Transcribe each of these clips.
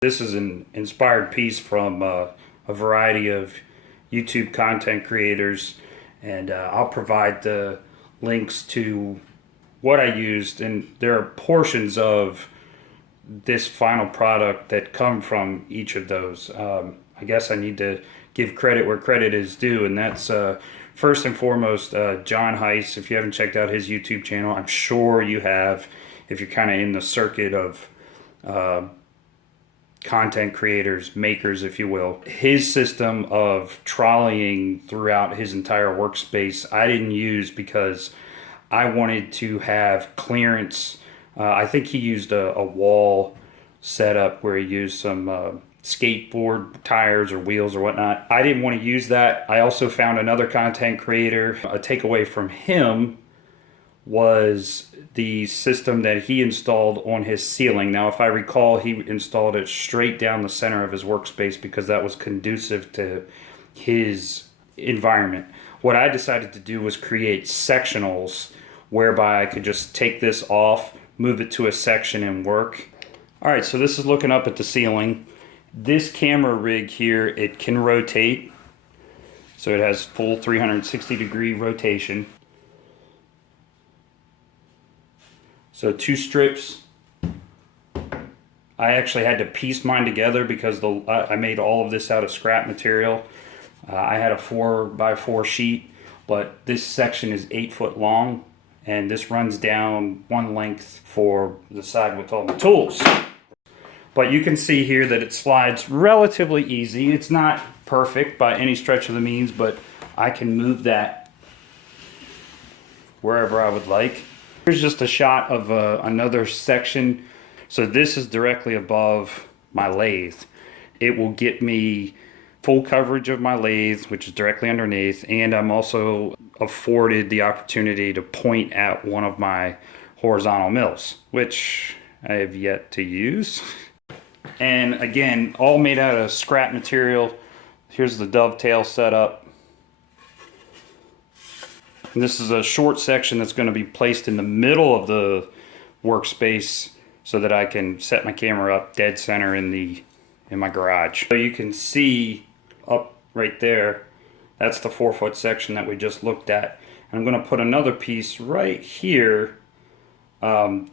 This is an inspired piece from a variety of YouTube content creators, and I'll provide the links to what I used, and there are portions of this final product that come from each of those. I guess I need to give credit where credit is due, and that's first and foremost John Heisz. If you haven't checked out his YouTube channel, I'm sure you have if you're kind of in the circuit of content creators, makers, if you will. His system of trolleying throughout his entire workspace I didn't use because I wanted to have clearance. I think he used a wall setup where he used some skateboard tires or wheels or whatnot. I didn't want to use that. I also found another content creator. A takeaway from him was the system that he installed on his ceiling. Now, if I recall, he installed it straight down the center of his workspace because that was conducive to his environment. What I decided to do was create sectionals whereby I could just take this off, move it to a section and work. All right, so this is looking up at the ceiling. This camera rig here, it can rotate. So it has full 360-degree rotation. So 2 strips. I actually had to piece mine together because I made all of this out of scrap material. I had a 4x4 sheet, but this section is 8 foot long, and this runs down one length for the side with all the tools. But you can see here that it slides relatively easy. It's not perfect by any stretch of the means, but I can move that wherever I would like. Here's just a shot of another section. So this is directly above my lathe. It will get me full coverage of my lathe, which is directly underneath, and I'm also afforded the opportunity to point at one of my horizontal mills, which I have yet to use. And again, all made out of scrap material. Here's the dovetail setup. And this is a short section that's going to be placed in the middle of the workspace so that I can set my camera up dead center in my garage. So you can see up right there, that's the 4-foot section that we just looked at. And I'm going to put another piece right here,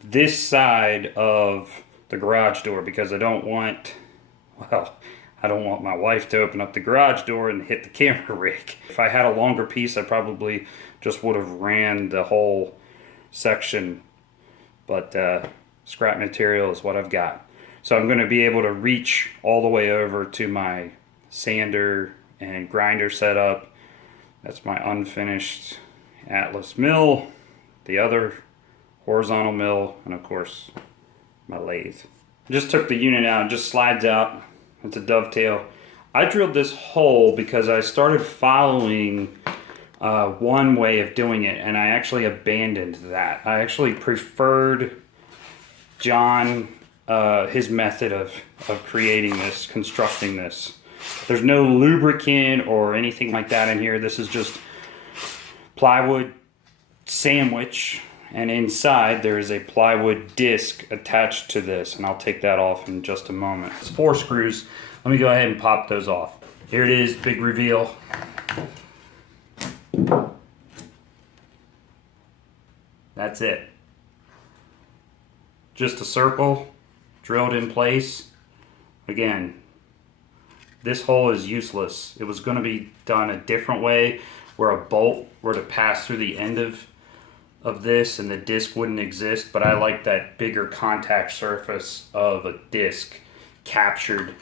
this side of the garage door, because I don't want my wife to open up the garage door and hit the camera rig. If I had a longer piece, I probably just would have ran the whole section, but scrap material is what I've got. So I'm going to be able to reach all the way over to my sander and grinder setup. That's my unfinished Atlas mill, the other horizontal mill, and of course my lathe. Just took the unit out, it just slides out. It's a dovetail. I drilled this hole because I started following one way of doing it, and I actually abandoned that. I actually preferred John, his method of creating this, constructing this. There's no lubricant or anything like that in here. This is just plywood sandwich, and inside there is a plywood disc attached to this, and I'll take that off in just a moment. It's 4 screws. Let me go ahead and pop those off. Here it is, big reveal. That's it. Just a circle drilled in place. Again, this hole is useless. It was going to be done a different way, where a bolt were to pass through the end of this and the disc wouldn't exist, but I like that bigger contact surface of a disc captured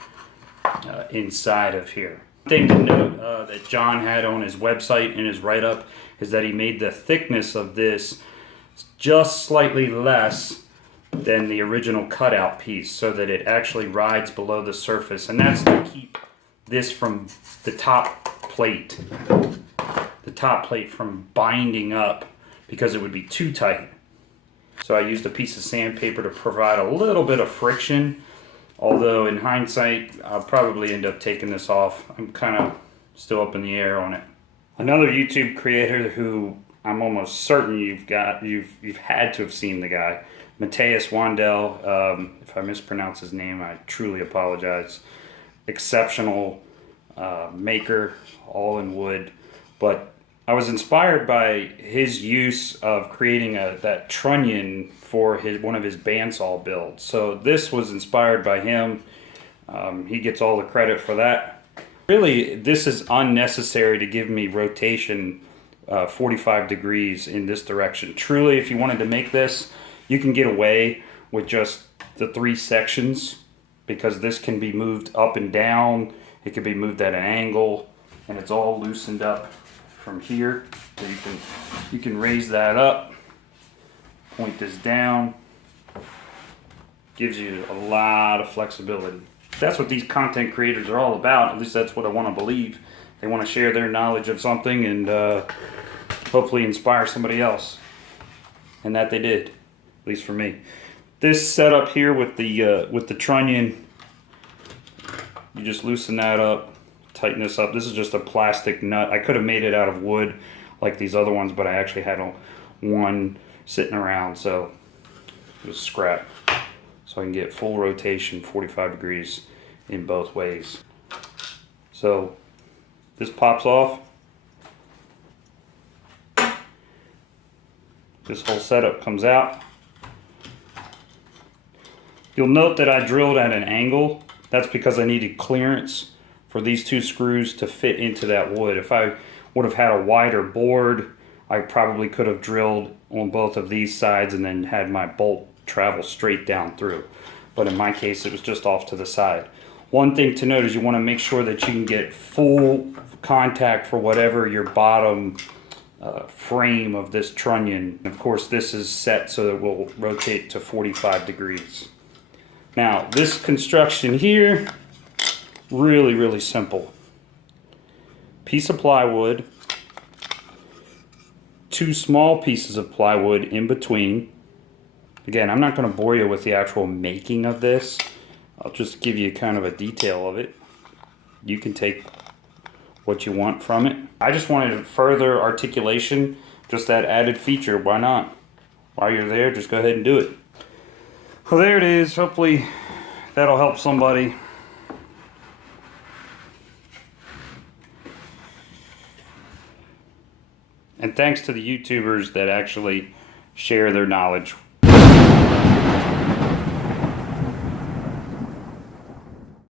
inside of here. Thing to note that John had on his website in his write-up is that he made the thickness of this just slightly less than the original cutout piece, so that it actually rides below the surface, and that's to keep this from the top plate from binding up, because it would be too tight. So I used a piece of sandpaper to provide a little bit of friction, although in hindsight I'll probably end up taking this off. I'm kind of still up in the air on it. Another YouTube creator who I'm almost certain you've had to have seen the guy, Matthias Wandel. If I mispronounce his name, I truly apologize. Exceptional maker, all in wood. But I was inspired by his use of creating that trunnion for one of his bandsaw builds. So this was inspired by him. He gets all the credit for that. Really, this is unnecessary to give me rotation 45 degrees in this direction. Truly, if you wanted to make this, you can get away with just the 3 sections, because this can be moved up and down. It can be moved at an angle, and it's all loosened up from here. So you can raise that up, point this down. Gives you a lot of flexibility. That's what these content creators are all about. At least that's what I want to believe. They want to share their knowledge of something and hopefully inspire somebody else. And that they did, at least for me. This setup here with the trunnion, you just loosen that up, tighten this up. This is just a plastic nut. I could have made it out of wood like these other ones, but I actually had one sitting around, so it was scrap. So I can get full rotation, 45 degrees in both ways. So this pops off. This whole setup comes out. You'll note that I drilled at an angle. That's because I needed clearance for these 2 screws to fit into that wood. If I would have had a wider board, I probably could have drilled on both of these sides and then had my bolt travel straight down through. But in my case, it was just off to the side. One thing to note is you want to make sure that you can get full contact for whatever your bottom frame of this trunnion. Of course, this is set so that it will rotate to 45 degrees. Now, this construction here, really, really simple. Piece of plywood, 2 small pieces of plywood in between. Again, I'm not going to bore you with the actual making of this. I'll just give you kind of a detail of it. You can take what you want from it. I just wanted further articulation, just that added feature. Why not? While you're there, just go ahead and do it. Well, there it is. Hopefully that'll help somebody. And thanks to the YouTubers that actually share their knowledge